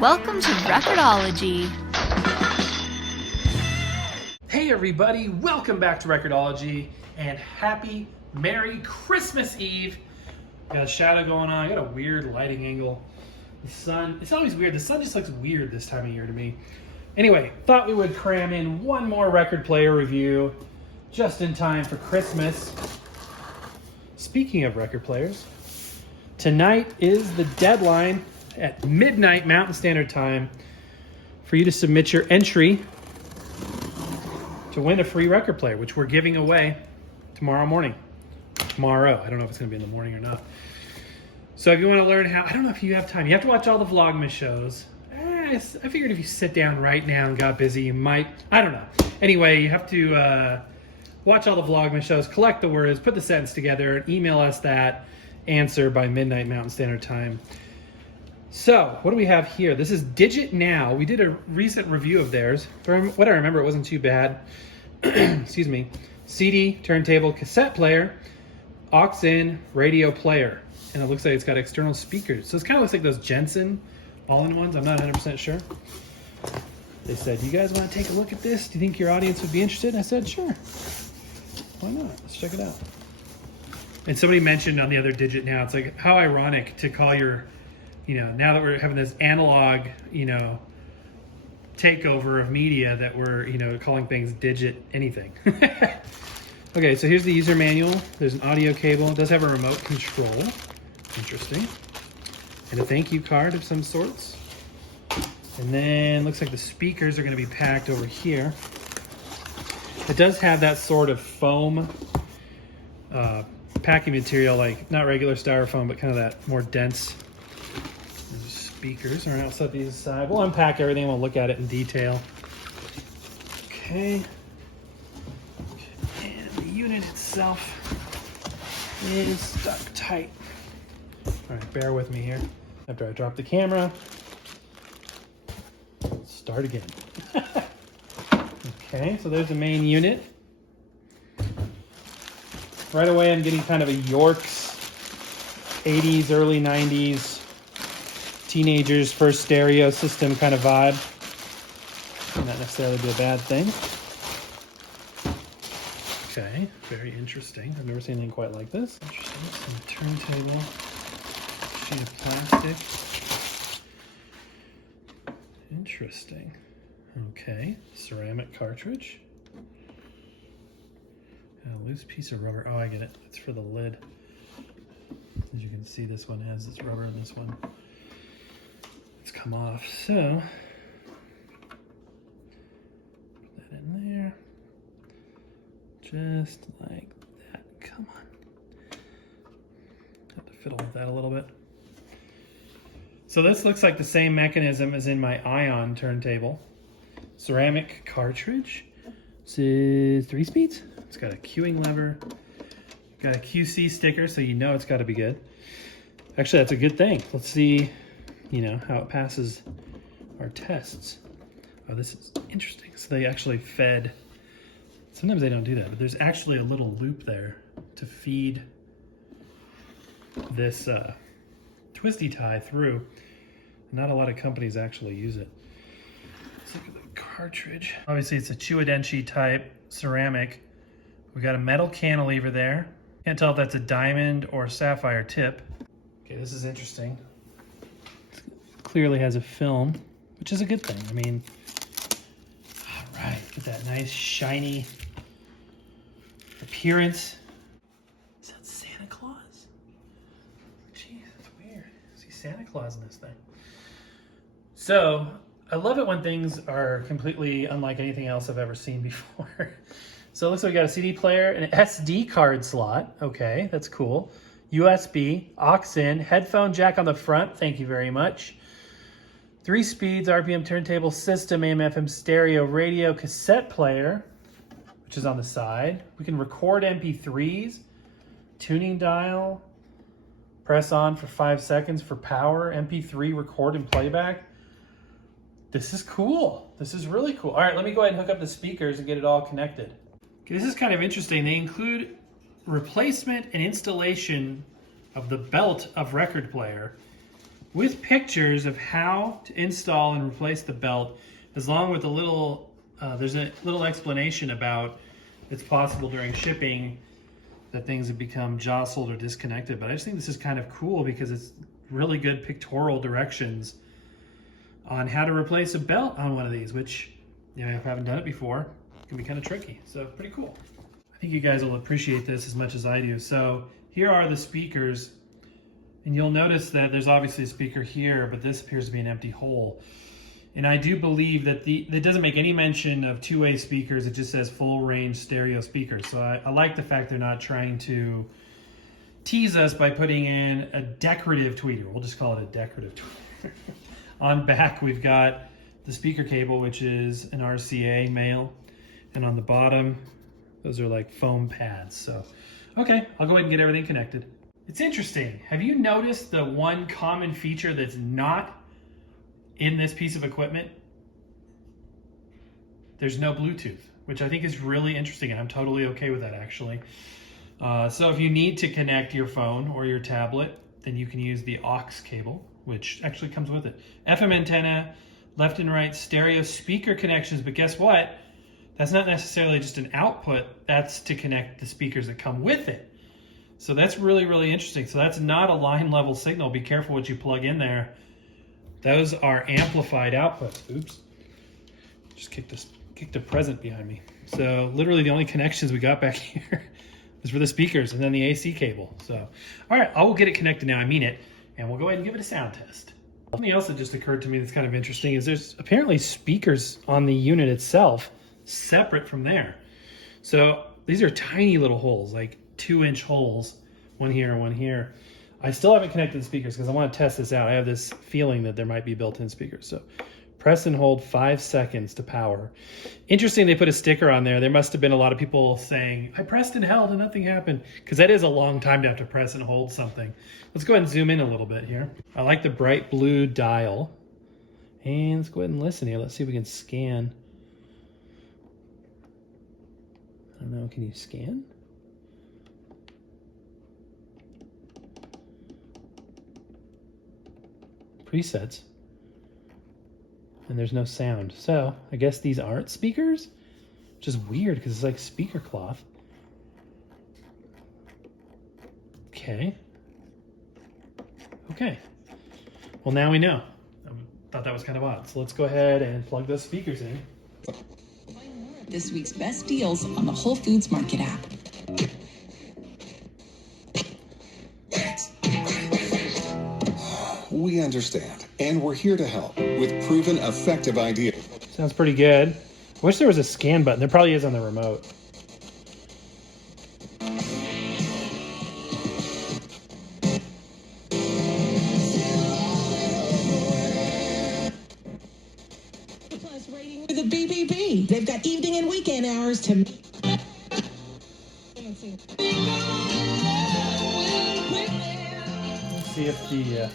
Welcome to Record-ology. Hey everybody, welcome back to Record-ology and happy Merry Christmas Eve. Got a shadow going on, I got a weird lighting angle. The sun, it's always weird, the sun just looks weird this time of year to me. Anyway, thought we would cram in one more record player review just in time for Christmas. Speaking of record players, tonight is the deadline at midnight Mountain Standard Time for you to submit your entry to win a free record player, which we're giving away tomorrow morning. Tomorrow. I don't know if it's going to be in the morning or not. So if you want to learn how, I don't know if you have time. You have to watch all the Vlogmas shows. I figured if you sit down right now and got busy, you might. I don't know. Anyway, you have to watch all the Vlogmas shows, collect the words, put the sentence together, and email us that answer by midnight Mountain Standard Time. So, what do we have here? This is Digitnow. We did a recent review of theirs. From what I remember, it wasn't too bad. Excuse me. CD, turntable, cassette player, aux-in, radio player. And it looks like it's got external speakers. So it kind of looks like those Jensen all-in-ones. I'm not 100% sure. They said, you guys want to take a look at this? Do you think your audience would be interested? And I said, sure. Why not? Let's check it out. And somebody mentioned on the other Digitnow, it's like, how ironic to call your... now that we're having this analog, takeover of media that we're, calling things digit anything. Okay, so here's the user manual. There's an audio cable. It does have a remote control. Interesting. And a thank you card of some sorts. And then looks like the speakers are going to be packed over here. It does have that sort of foam packing material, like not regular styrofoam, but kind of that more dense. Speakers are outside the side. We'll unpack everything. We'll look at it in detail. Okay. And the unit itself is stuck tight. All right, bear with me here. After I drop the camera, start again. Okay, so there's the main unit. Right away, I'm getting kind of a York's 80s, early 90s teenagers first stereo system kind of vibe. Would not necessarily be a bad thing. Okay, very interesting. I've never seen anything quite like this. Interesting. Some turntable, sheet of plastic. Interesting. Okay, ceramic cartridge. And a loose piece of rubber. Oh, I get it. It's for the lid. As you can see, this one has this rubber, and this one come off. So put that in there, just like that. Come on, have to fiddle with that a little bit. So this looks like the same mechanism as in my Ion turntable. Ceramic cartridge. This is 3 speeds. It's got a queuing lever, got a QC sticker, so you know it's got to be good. Actually, that's a good thing. Let's see how it passes our tests. Oh, this is interesting. So they actually fed, sometimes they don't do that, but there's actually a little loop there to feed this twisty tie through. Not a lot of companies actually use it. Let's look at the cartridge. Obviously it's a Chuadenshi type ceramic. We got a metal cantilever there. Can't tell if that's a diamond or sapphire tip. Okay, this is interesting. Clearly has a film, which is a good thing. I mean, all right, get that nice shiny appearance. Is that Santa Claus? Jeez, that's weird. I see Santa Claus in this thing. So I love it when things are completely unlike anything else I've ever seen before. So it looks like we got a CD player, an SD card slot. Okay, that's cool. USB, aux-in, headphone jack on the front. Thank you very much. 3 speeds, RPM turntable system, AM/FM stereo, radio, cassette player, which is on the side. We can record MP3s, tuning dial, press on for 5 seconds for power, MP3 record and playback. This is cool. This is really cool. All right, let me go ahead and hook up the speakers and get it all connected. Okay, this is kind of interesting. They include replacement and installation of the belt of record player with pictures of how to install and replace the belt, as long with a little, there's a little explanation about it's possible during shipping that things have become jostled or disconnected. But I just think this is kind of cool because it's really good pictorial directions on how to replace a belt on one of these, which, if I haven't done it before, it can be kind of tricky. So pretty cool. I think you guys will appreciate this as much as I do. So here are the speakers, and you'll notice that there's obviously a speaker here, but this appears to be an empty hole. And I do believe that it doesn't make any mention of two-way speakers. It just says full range stereo speakers. So I like the fact they're not trying to tease us by putting in a decorative tweeter. We'll just call it a decorative tweeter. On back, we've got the speaker cable, which is an RCA male. And on the bottom, those are like foam pads. So, okay, I'll go ahead and get everything connected. It's interesting. Have you noticed the one common feature that's not in this piece of equipment? There's no Bluetooth, which I think is really interesting, and I'm totally okay with that, actually. So if you need to connect your phone or your tablet, then you can use the aux cable, which actually comes with it. FM antenna, left and right stereo speaker connections, but guess what? That's not necessarily just an output. That's to connect the speakers that come with it. So that's really, really interesting. So that's not a line level signal. Be careful what you plug in there. Those are amplified outputs. Oops. Just kicked a present behind me. So literally the only connections we got back here is for the speakers and then the AC cable. So, all right, I will get it connected now. I mean it. And we'll go ahead and give it a sound test. Something else that just occurred to me that's kind of interesting is there's apparently speakers on the unit itself separate from there. So these are tiny little holes, like 2-inch holes, one here and one here. I still haven't connected the speakers because I want to test this out. I have this feeling that there might be built-in speakers. So press and hold 5 seconds to power. Interesting, they put a sticker on there. There must have been a lot of people saying, I pressed and held and nothing happened, because that is a long time to have to press and hold something. Let's go ahead and zoom in a little bit here. I like the bright blue dial. And let's go ahead and listen here. Let's see if we can scan. I don't know, can you scan? Presets. And there's no sound. So I guess these aren't speakers, which is weird because it's like speaker cloth. Okay. Okay. Well, now we know. I thought that was kind of odd. So let's go ahead and plug those speakers in. Find more of this week's best deals on the Whole Foods Market app. We understand, and we're here to help with proven effective ideas. Sounds pretty good. I wish there was a scan button. There probably is on the remote. Plus rating with a BBB. They've got evening and weekend hours to... Let's see if the...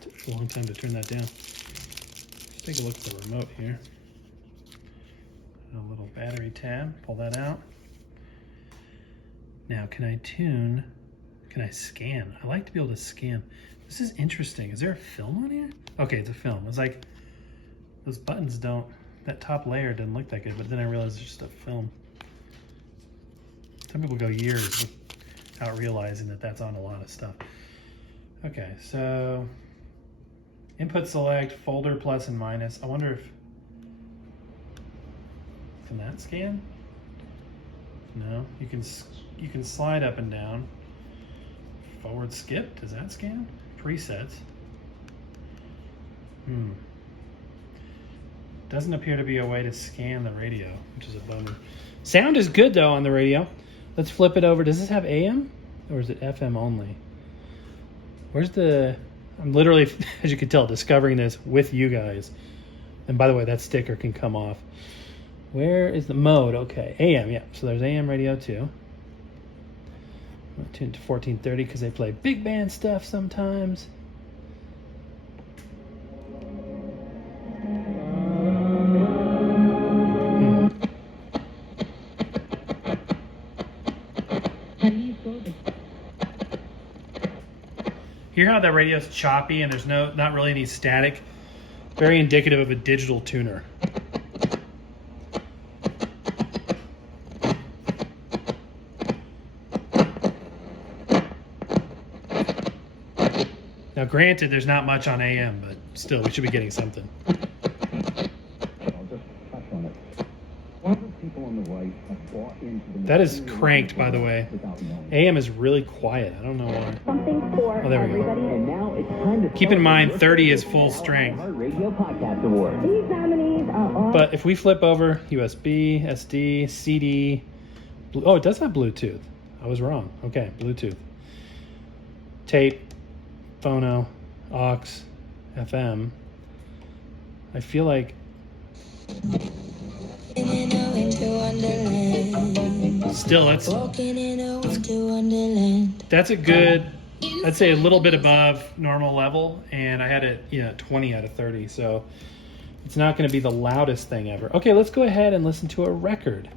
took a long time to turn that down. Let's take a look at the remote here. A little battery tab. Pull that out. Now, can I tune? Can I scan? I like to be able to scan. This is interesting. Is there a film on here? Okay, it's a film. It's like those buttons don't. That top layer doesn't look that good, but then I realized it's just a film. Some people go years without realizing that that's on a lot of stuff. Okay, so input select, folder plus and minus. I wonder if can that scan? No, you can slide up and down. Forward skip, does that scan? Presets. Doesn't appear to be a way to scan the radio, which is a bummer. Sound is good though on the radio. Let's flip it over. Does this have AM or is it FM only? Where's the... I'm literally, as you can tell, discovering this with you guys. And by the way, that sticker can come off. Where is the mode? Okay, AM, yeah. So there's AM radio too. I'll tune to 1430 because they play big band stuff sometimes. Hear how that radio's choppy and there's not really any static? Very indicative of a digital tuner. Now granted, there's not much on AM, but still, we should be getting something. That is cranked, by the way. AM is really quiet. I don't know why. Oh, there we go. Keep in mind, 30 is full strength. But if we flip over USB, SD, CD, oh, it does have Bluetooth. I was wrong. Okay, Bluetooth. Tape, phono, aux, FM. I feel like still that's a good, I'd say a little bit above normal level, and I had it 20 out of 30, so it's not going to be the loudest thing ever. Okay, let's go ahead and listen to a record.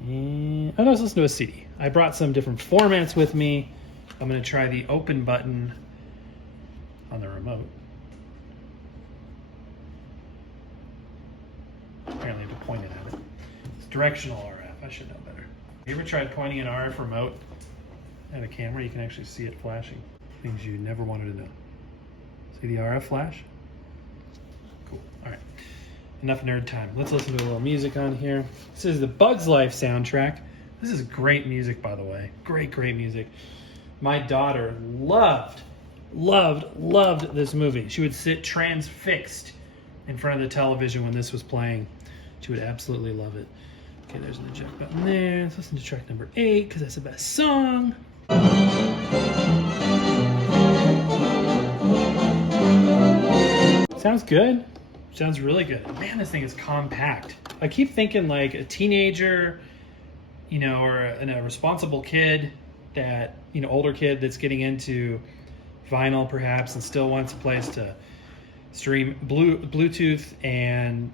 And let's listen to a CD. I brought some different formats with me. I'm going to try the open button on the remote. Apparently I have to point it at it. It's directional RF. I should know better. You ever tried pointing an RF remote at a camera? You can actually see it flashing. Things you never wanted to know. See the RF flash? Cool. All right. Enough nerd time. Let's listen to a little music on here. This is the Bugs Life soundtrack. This is great music, by the way. Great music. My daughter loved this movie. She would sit transfixed in front of the television when this was playing. She would absolutely love it. Okay, there's an eject button there. Let's listen to track number 8 because that's the best song. Sounds good. Sounds really good. Man, this thing is compact. I keep thinking like a teenager, or a responsible kid that, older kid that's getting into vinyl perhaps and still wants a place to stream Bluetooth and,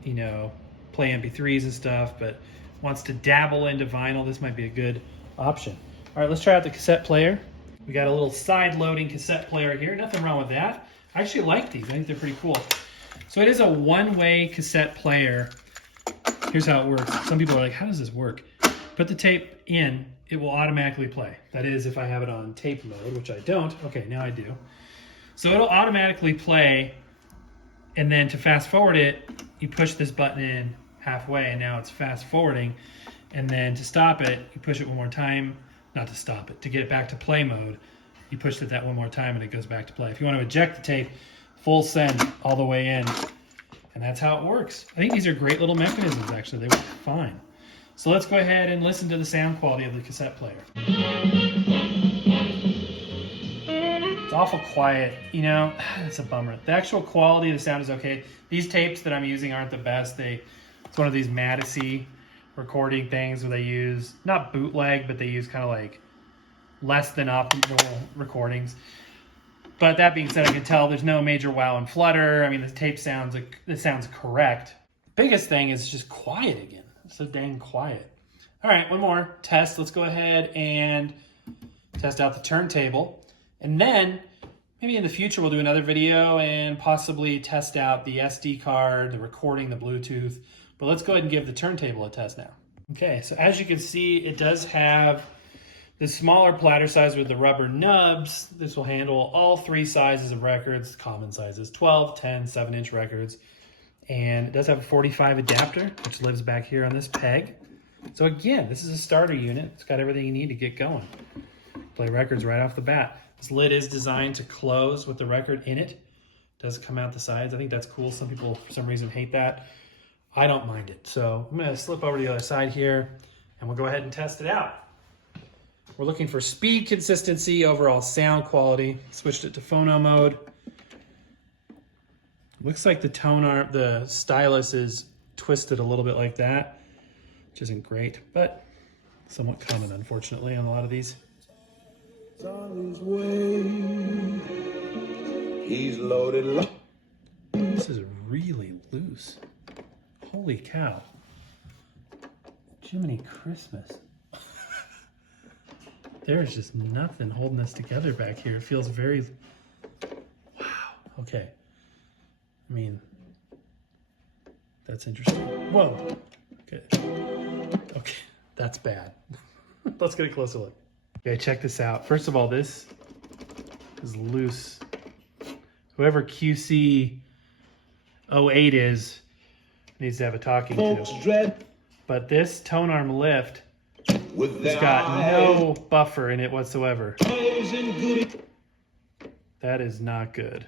play MP3s and stuff, but wants to dabble into vinyl. This might be a good option. All right, let's try out the cassette player. We got a little side-loading cassette player here. Nothing wrong with that. I actually like these. I think they're pretty cool. So it is a one-way cassette player. Here's how it works. Some people are like, how does this work? Put the tape in, it will automatically play. That is if I have it on tape mode, which I don't. Okay, now I do. So it'll automatically play, and then to fast forward it, you push this button in halfway, and now it's fast forwarding. And then to stop it, you push it one more time. Not to stop it, to get it back to play mode, you push it that one more time and it goes back to play. If you want to eject the tape, full send all the way in, and that's how it works. I think these are great little mechanisms, actually. They work fine. So let's go ahead and listen to the sound quality of the cassette player. It's awful quiet, it's a bummer. The actual quality of the sound is okay. These tapes that I'm using aren't the best. It's one of these Madison recording things where they use, not bootleg, but they use kind of like less than optimal recordings. But that being said, I can tell there's no major wow and flutter. I mean, the tape sounds correct. Biggest thing is just quiet again. It's so dang quiet. All right, one more test. Let's go ahead and test out the turntable. And then maybe in the future we'll do another video and possibly test out the SD card, the recording, the Bluetooth. But let's go ahead and give the turntable a test now. Okay, so as you can see, it does have the smaller platter size with the rubber nubs. This will handle all 3 sizes of records, common sizes, 12, 10, 7-inch records. And it does have a 45 adapter, which lives back here on this peg. So again, this is a starter unit. It's got everything you need to get going. Play records right off the bat. This lid is designed to close with the record in it. It does come out the sides. I think that's cool. Some people, for some reason, hate that. I don't mind it. So I'm going to slip over to the other side here, and we'll go ahead and test it out. We're looking for speed consistency, overall sound quality. Switched it to phono mode. Looks like the tone arm, the stylus is twisted a little bit like that, which isn't great, but somewhat common, unfortunately, on a lot of these. It's on his way. He's loaded. This is really loose. Holy cow. Jiminy Christmas. There's just nothing holding us together back here. It feels very, wow, okay. I mean, that's interesting. Whoa, okay. Okay, that's bad. Let's get a closer look. Okay, check this out. First of all, this is loose. Whoever QC 08 is needs to have a talking to. But this tone arm lift has got no buffer in it whatsoever. That is not good.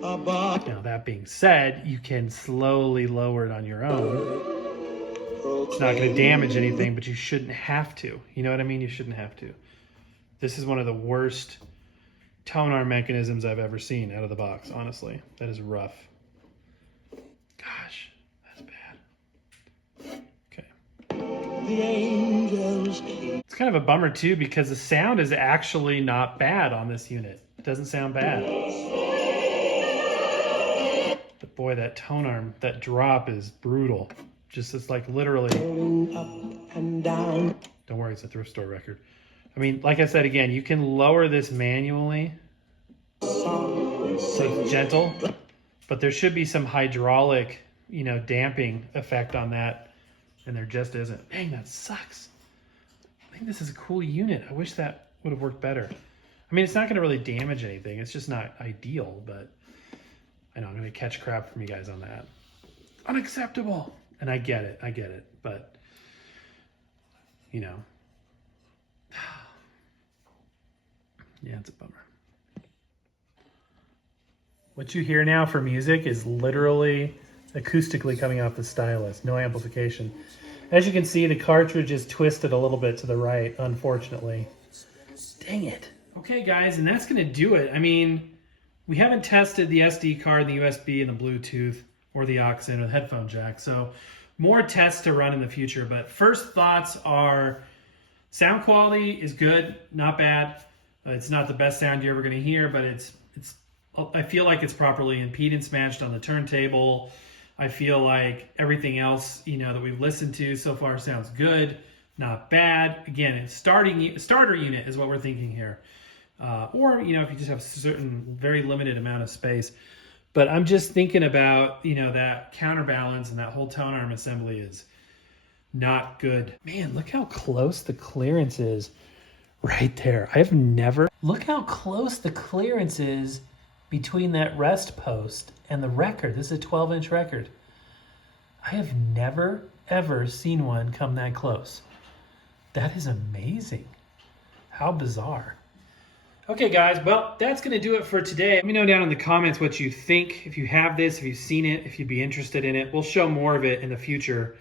Now that being said, you can slowly lower it on your own. It's not going to damage anything, but you shouldn't have to. You know what I mean? You shouldn't have to. This is one of the worst tone arm mechanisms I've ever seen out of the box, honestly. That is rough. Gosh, that's bad. Okay. It's kind of a bummer too, because the sound is actually not bad on this unit. It doesn't sound bad. But boy, that tone arm, that drop is brutal. Just, it's like literally up and down. Don't worry, it's a thrift store record. I mean, like I said, again, you can lower this manually. So it's gentle, but there should be some hydraulic, you know, damping effect on that. And there just isn't. Dang, that sucks. I think this is a cool unit. I wish that would have worked better. I mean, it's not going to really damage anything. It's just not ideal, but I know I'm going to catch crap from you guys on that. Unacceptable. And I get it, but you know, yeah, it's a bummer. What you hear now for music is literally acoustically coming off the stylus, no amplification. As you can see, the cartridge is twisted a little bit to the right, unfortunately. Dang it. Okay, guys, and that's gonna do it. I mean, we haven't tested the SD card, the USB, and the Bluetooth, or the aux in, or the headphone jack. So more tests to run in the future. But first thoughts are sound quality is good, not bad. It's not the best sound you're ever going to hear, but it's. I feel like it's properly impedance matched on the turntable. I feel like everything else, you know, that we've listened to so far sounds good, not bad. Again, it's starter unit is what we're thinking here. Or, you know, if you just have a certain very limited amount of space. But I'm just thinking about, you know, that counterbalance and that whole tone arm assembly is not good. Man, look how close the clearance is right there. I've never... Look how close the clearance is between that rest post and the record. This is a 12-inch record. I have never, ever seen one come that close. That is amazing. How bizarre. Okay, guys, well, that's going to do it for today. Let me know down in the comments what you think. If you have this, if you've seen it, if you'd be interested in it. We'll show more of it in the future.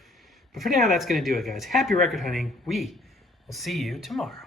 But for now, that's going to do it, guys. Happy record hunting. We will see you tomorrow.